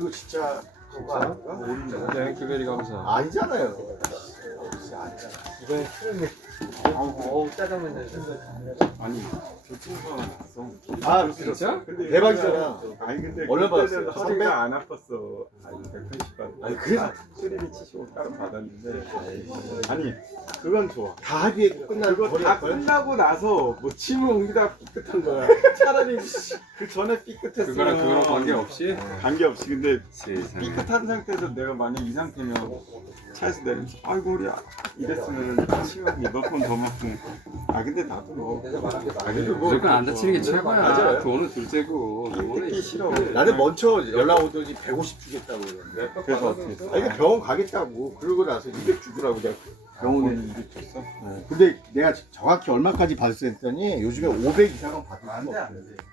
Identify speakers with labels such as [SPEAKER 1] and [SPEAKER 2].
[SPEAKER 1] 이거 진짜 그거 아닌가?
[SPEAKER 2] 네, 앵클베리 감사.
[SPEAKER 1] 아니잖아요. 진짜 아니잖아. 이번에 틀렸네.
[SPEAKER 3] 짜장면
[SPEAKER 4] 아니 저 친구가 났어.
[SPEAKER 1] 아
[SPEAKER 2] 진짜?
[SPEAKER 4] 근데
[SPEAKER 1] 대박이잖아.
[SPEAKER 4] 아니 근데
[SPEAKER 1] 얼마
[SPEAKER 4] 그때는
[SPEAKER 1] 받았어요?
[SPEAKER 4] 허리가 안 아팠어. 아니 180 받았어.
[SPEAKER 1] 아니, 그래서-
[SPEAKER 4] 수리비 75 따로 받았는데 아니 그건 좋아.
[SPEAKER 1] 다 합의했고 끝난
[SPEAKER 4] 그거
[SPEAKER 1] 거리
[SPEAKER 4] 다
[SPEAKER 1] 할걸?
[SPEAKER 4] 끝나고 나서 뭐 침을 옮기다 삐끗한 거야. 차라리 그 전에 삐끗했으면
[SPEAKER 2] 그거랑 관계없이?
[SPEAKER 4] 관계없이 근데
[SPEAKER 2] 세상에.
[SPEAKER 4] 삐끗한 상태에서 내가 만약 이 상태면 차에서 내리면서 아이고 우리 이랬으면 치명이 몇 번 더 맞고 아 근데 나도 뭐
[SPEAKER 2] 아니, 무조건 안 다치는 게 최고야.
[SPEAKER 1] 맞아요.
[SPEAKER 2] 돈은 둘째고.
[SPEAKER 4] 뜯기 싫어.
[SPEAKER 1] 나는 먼저 연락 오더니 150 주겠다고 그러는데
[SPEAKER 4] 그래서 어떻게 했어?
[SPEAKER 1] 아 이게 병원 가겠다고 그러고 나서 200 주더라고 내가 병원에
[SPEAKER 4] 일이 줬어?
[SPEAKER 1] 근데 내가 정확히 얼마까지 받을 수 했더니 요즘에 500 이상은 받을 수가 없대